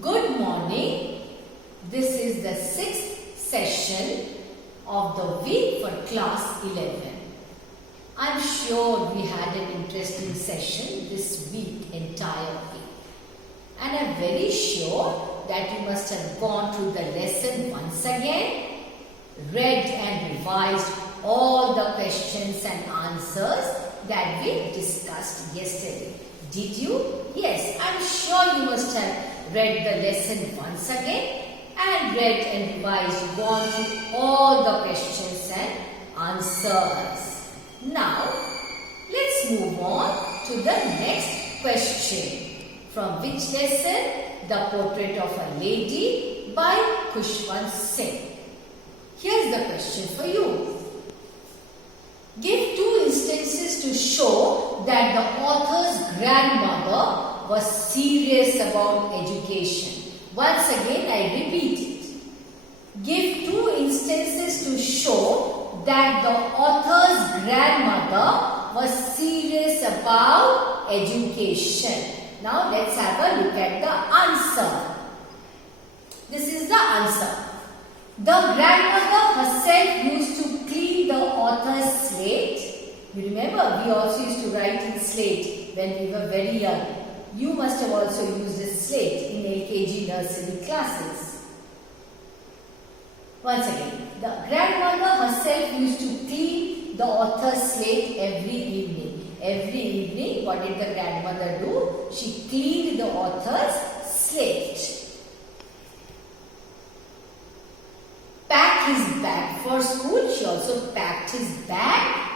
Good morning. This is the sixth session of the week for class 11. I'm sure we had an interesting session this week, entire week. And I'm very sure that you must have gone through the lesson once again, read and revised all the questions and answers that we discussed yesterday. Did you? Yes, I'm sure you must have read the lesson once again and read and revised, gone through all the questions and answers. Now, let's move on to the next question. From which lesson? The Portrait of a Lady by Khushwant Singh. Here's the question for you. Give two instances to show that the author's grandmother was serious about education. Once again, I repeat it. Give two instances to show that the author's grandmother was serious about education. Now, let's have a look at the answer. This is the answer. The grandmother herself used to clean the author's slate. You remember, we also used to write in slate when we were very young. You must have also used a slate in LKG nursery classes. Once again, the grandmother herself used to clean the author's slate every evening. Every evening, what did the grandmother do? She cleaned the author's slate. Pack his bag for school. She also packed his bag.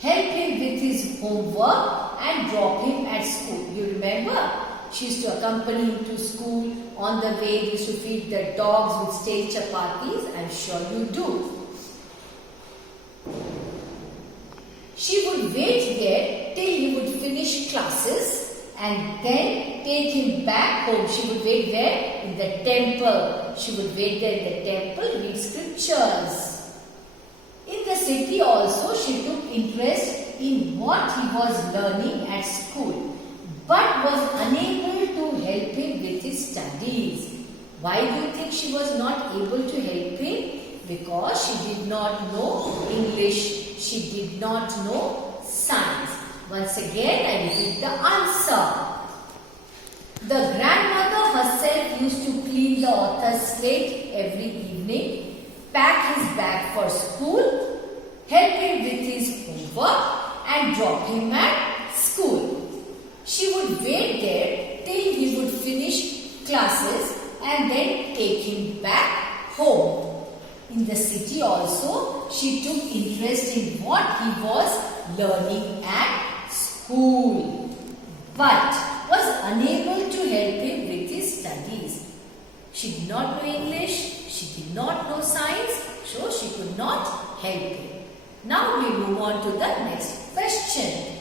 Help him with his homework and drop him at school. You remember? She used to accompany him to school. On the way, they used to feed the dogs with stale chapatis. I'm sure you do. She would wait there till he would finish classes and then take him back home. She would wait there in the temple. She would wait there in the temple, read scriptures. In the city also, she took interest in what he was learning at school, but was unable to help him with his studies. Why do you think she was not able to help him? Because she did not know English. She did not know science. Once again, I repeat the answer. The grandmother herself used to clean the author's slate every evening, pack his bag for school, help him with his homework and drop him at school. She would wait there till he would finish classes and then take him back home. In the city also, she took interest in what he was learning at school, but was unable to help him with his studies. She did not know English, she did not know science, so she could not help him. Now we move on to the next question.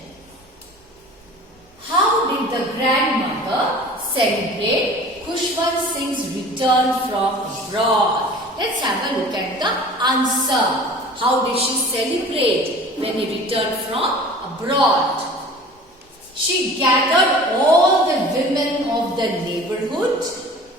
How did the grandmother celebrate Khushwant Singh's return from abroad? Let's have a look at the answer. How did she celebrate when he returned from abroad? She gathered all the women of the neighborhood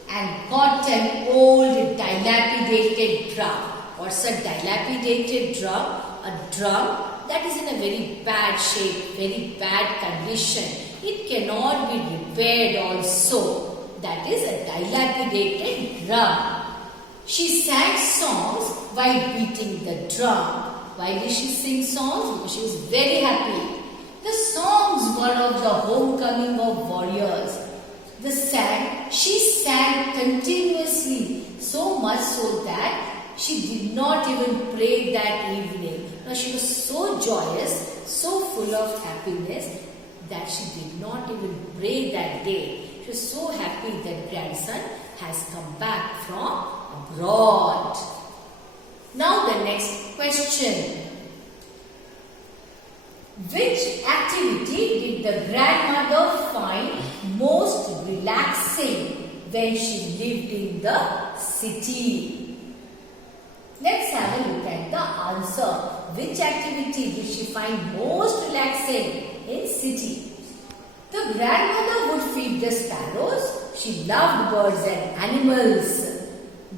and got an old dilapidated drum. What's a dilapidated drum? A drum that is in a very bad shape, very bad condition. It cannot be repaired also. That is a dilapidated drum. She sang songs while beating the drum. Why did she sing songs? Because she was very happy. The songs were of the homecoming of warriors. She sang continuously, so much so that she did not even pray that evening. Now she was so joyous, so full of happiness that she did not even pray that day. She was so happy that grandson has come back from abroad. Now the next question. Which activity did the grandmother find most relaxing when she lived in the city? Let's have a look at the answer. Which activity did she find most relaxing in city? The grandmother would feed the sparrows. she loved birds and animals.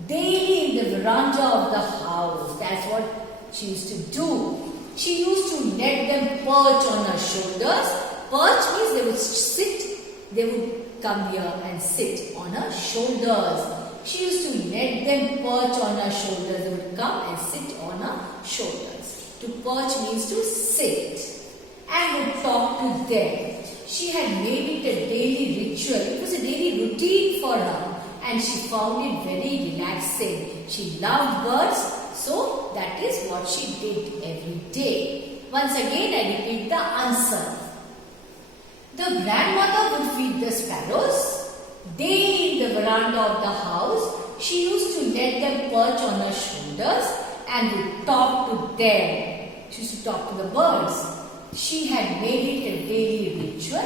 Daily in the veranda of the house, that's what she used to do. She used to let them perch on her shoulders. Perch means they would sit, they would come here and sit on her shoulders. She used to let them perch on her shoulders. They would come and sit on her shoulders. To perch means to sit. And would talk to them. She had made it a daily ritual. It was a daily routine for her. And she found it very relaxing. She loved birds, so that is what she did every day. Once again, I repeat the answer. The grandmother would feed the sparrows. Daily in the veranda of the house, she used to let them perch on her shoulders and would talk to them. She used to talk to the birds. She had made it a daily ritual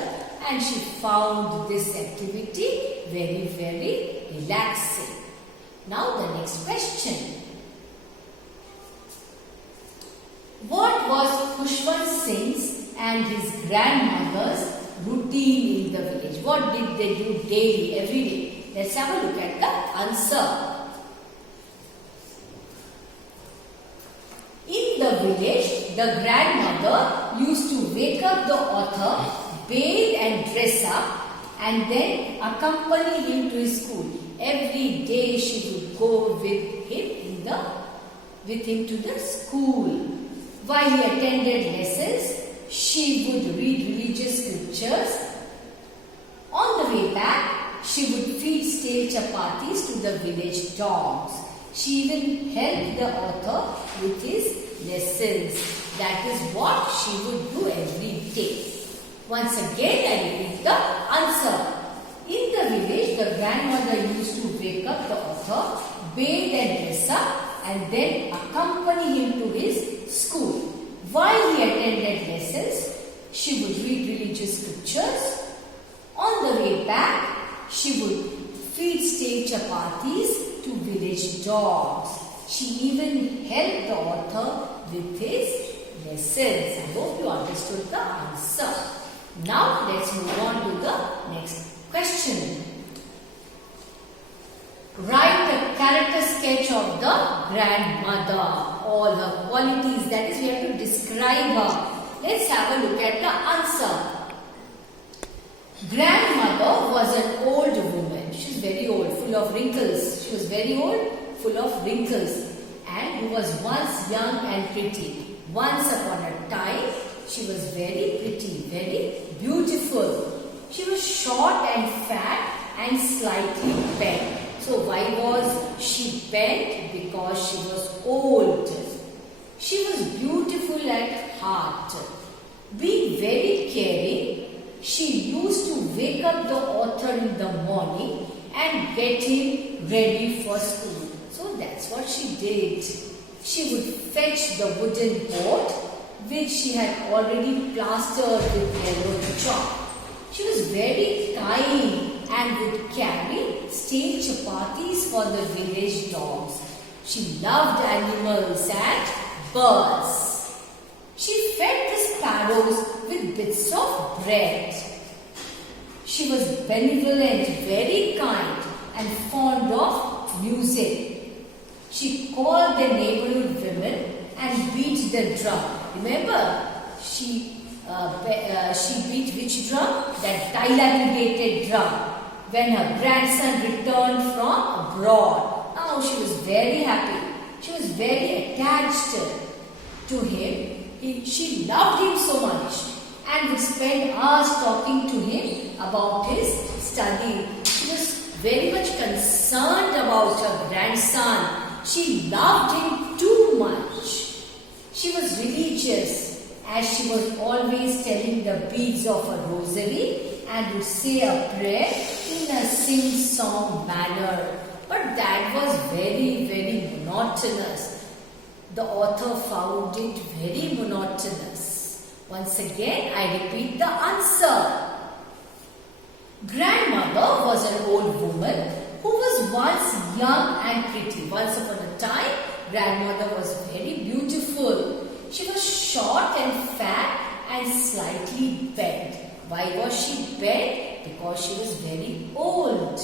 and she found this activity very, very relaxing. Now the next question. What was Khushwant Singh's and his grandmother's routine in the village? What did they do daily, every day? Let's have a look at the answer. In the village, the grandmother used to wake up the author, bathe and dress up, and then accompany him to his school. Every day she would go with him to the school. While he attended lessons, she would read religious scriptures. On the way back, she would feed stale chapatis to the village dogs. She even helped the author with his lessons. That is what she would do every day. Once again, I repeat the answer. In the village, the grandmother used to wake up the author, bathe and dress up, and then accompany him to his school. While he attended lessons, she would read religious scriptures. On the way back, she would feed stale chapatis to village dogs. She even helped the author with his lessons. I hope you understood the answer. Now let's move on to the next question. Write a character sketch of the grandmother. All her qualities, that is, we have to describe her. Let's have a look at the answer. Grandmother was an old woman. She was very old, full of wrinkles. She was very old, full of wrinkles, and who was once young and pretty. Once upon a time, she was very pretty, very beautiful. She was short and fat and slightly bent. So why was she bent? Because she was old. She was beautiful at heart. Being very caring, she used to wake up the author in the morning and get him ready for school. So that's what she did. She would fetch the wooden boat which she had already plastered with yellow chalk. She was very kind and would carry stale chapatis for the village dogs. She loved animals and birds. She fed the sparrows with bits of bread. She was benevolent, very kind and fond of music. She called the neighborhood women and beat the drum. Remember, she beat which drum? That dilapidated drum. When her grandson returned from abroad. Now she was very happy. She was very attached to him. She loved him so much and would spend hours talking to him about his study. She was very much concerned about her grandson. She loved him too much. She was religious, as she was always telling the beads of a rosary and would say a prayer in a sing-song manner. But that was very, very monotonous. The author found it very monotonous. Once again, I repeat the answer. Grandmother was an old woman who was once young and pretty. Once upon a time, grandmother was very beautiful. She was short and fat and slightly bent. Why was she bent? Because she was very old.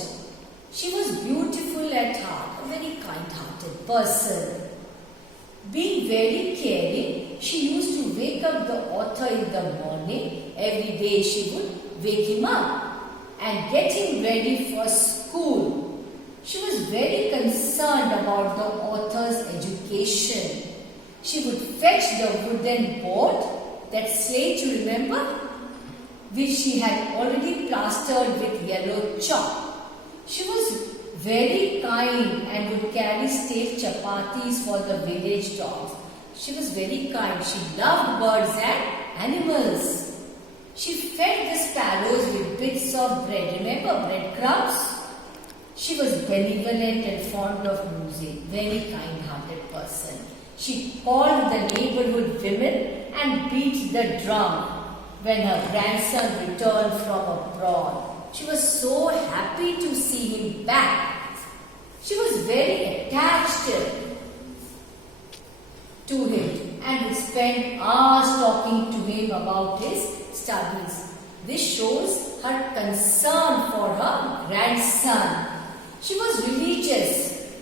She was beautiful at heart, a very kind-hearted person. Being very caring, she used to wake up the author in the morning. Every day she would wake him up and get him ready for school. She was very concerned about the author's education. She would fetch the wooden board, that slate you remember, which she had already plastered with yellow chalk. She was very kind and would carry stale chapatis for the village dogs. She was very kind. She loved birds and animals. She fed the sparrows with bits of bread. Remember breadcrumbs? She was benevolent and fond of music. Very kind-hearted person. She called the neighborhood women and beat the drum when her grandson returned from abroad. She was so happy to see him back. She was very attached to him and would spend hours talking to him about his studies. This shows her concern for her grandson. She was religious,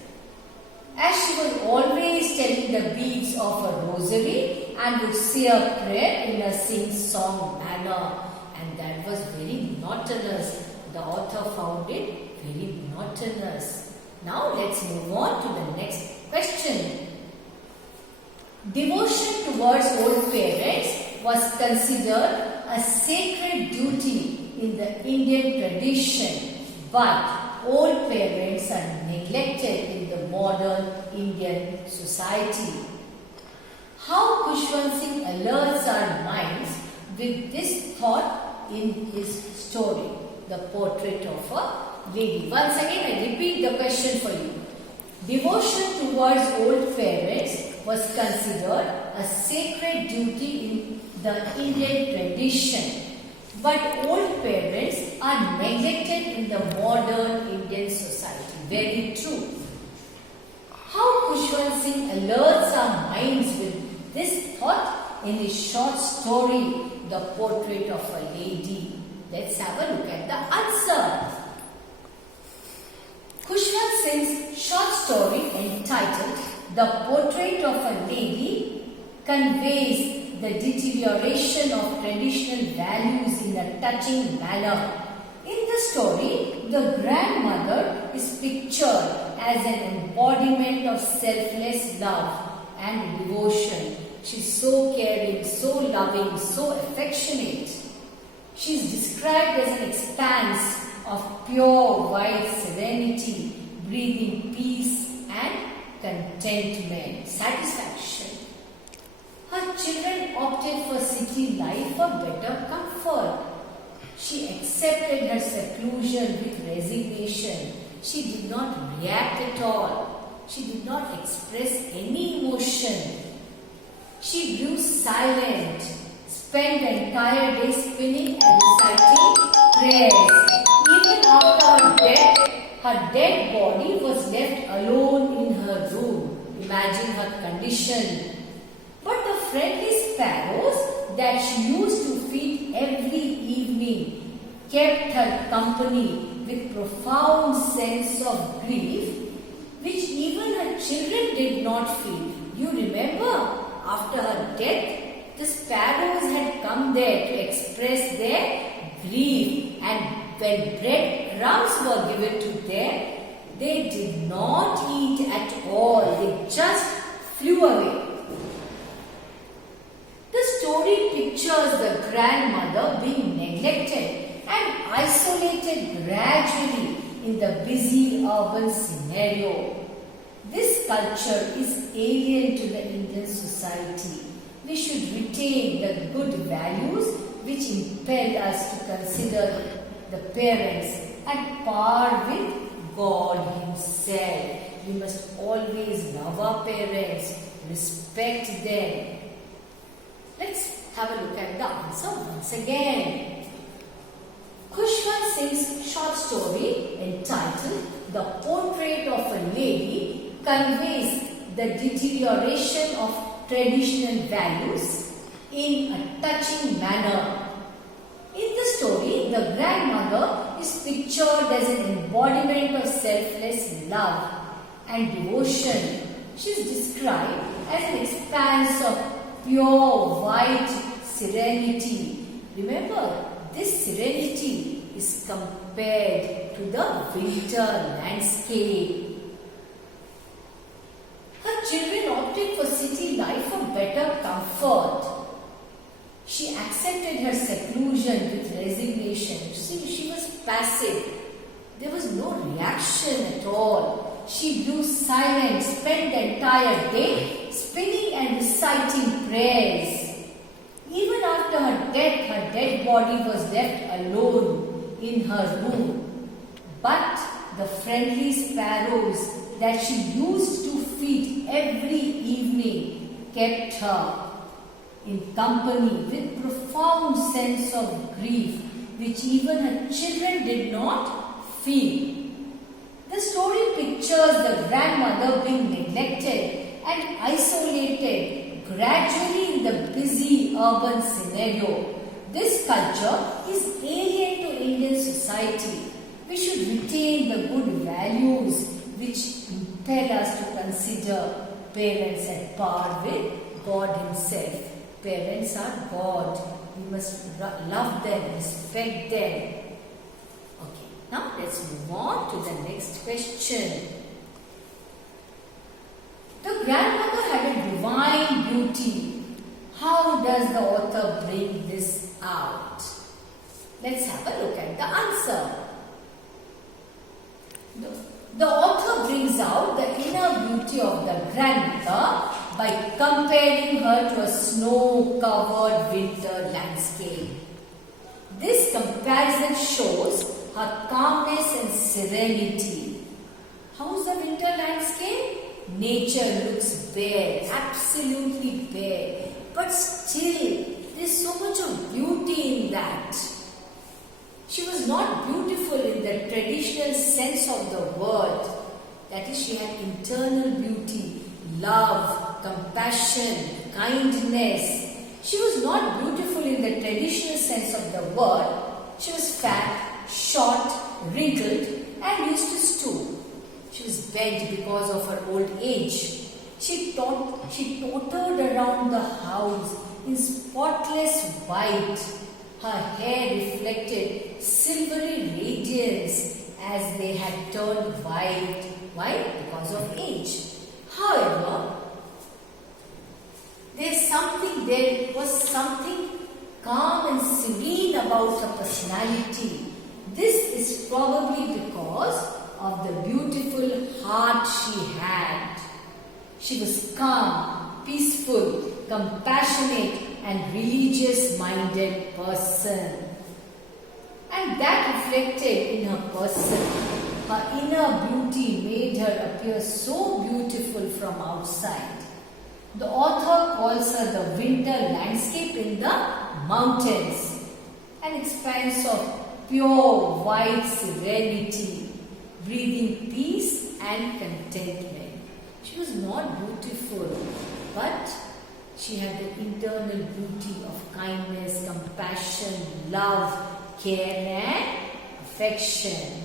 as she was always telling the beads of a rosary and would say a prayer in a sing-song manner, and that was very monotonous. The author found it very monotonous. Now let's move on to the next question. Devotion towards old parents was considered a sacred duty in the Indian tradition, but old parents are neglected in the modern Indian society. How Khushwant Singh alerts our minds with this thought in his story, The Portrait of a Lady. Once again, I repeat the question for you. Devotion towards old parents was considered a sacred duty in the Indian tradition, but old parents are neglected in the modern Indian society. Very true. How Khushwant Singh alerts our minds with this thought in his short story, The Portrait of a Lady. Let's have a look at the answer. Khushwant Singh's short story entitled The Portrait of a Lady conveys the deterioration of traditional values in a touching manner. In the story, the grandmother is pictured as an embodiment of selfless love and devotion. She's so caring, so loving, so affectionate. She's described as an expanse of pure white serenity, breathing peace and contentment, satisfaction. Her children opted for city life for better comfort. She accepted her seclusion with resignation. She did not react at all. She did not express any emotion. She grew silent, spent the entire day spinning and reciting prayers. Even after her dead body was left alone in her room. Imagine her condition. But the friendly sparrows that she used to feed every evening kept her company with profound sense of grief, which even her children did not feel. You remember, after her death, the sparrows had come there to express their grief, and when bread crumbs were given to them, they did not eat at all. They just flew away. The story pictures the grandmother being neglected and isolated gradually in the busy urban scenario. This culture is alien to the Indian society. We should retain the good values which impel us to consider the parents at par with God Himself. We must always love our parents, respect them. Let's have a look at the answer once again. Khushwant Singh's short story entitled The Portrait of a Lady conveys the deterioration of traditional values in a touching manner. In the story, the grandmother is pictured as an embodiment of selfless love and devotion. She is described as an expanse of pure white serenity. Remember, this serenity is compared to the winter landscape. Her children opted for city life for better comfort. She accepted her seclusion with resignation. See, she was passive. There was no reaction at all. She grew silent, spent the entire day spinning and reciting prayers. Even after her death, her dead body was left alone in her room. But the friendly sparrows that she used to feed every evening kept her in company with profound sense of grief which even her children did not feel. The story pictures the grandmother being neglected and isolated gradually in the busy urban scenario. This culture is alien to Indian society. We should retain the good values which impel us to consider parents at par with God Himself. Parents are God. We must love them, respect them. Okay, now let's move on to the next question. The grandmother had a divine beauty. How does the author bring this out? Let's have a look at the answer. The author brings out the inner beauty of the grandmother by comparing her to a snow-covered winter landscape. This comparison shows her calmness and serenity. How's the winter landscape? Nature looks bare, absolutely bare, but still there's so much of beauty in that. She was not beautiful in the traditional sense of the word. That is, she had internal beauty, love, compassion, kindness. She was not beautiful in the traditional sense of the word. She was fat, short, wrinkled, and used to stoop. She was bent because of her old age. She tottered around the house in spotless white. Her hair reflected silvery radiance as they had turned white. Why? Because of age. However, there was something calm and serene about her personality. This is probably because of the beautiful heart she had. She was calm, peaceful, compassionate, and religious-minded person. And that reflected in her person. Her inner beauty made her appear so beautiful from outside. The author calls her the winter landscape in the mountains, an expanse of pure white serenity, breathing peace and contentment. She was not beautiful, but she had the internal beauty of kindness, compassion, love, care and affection.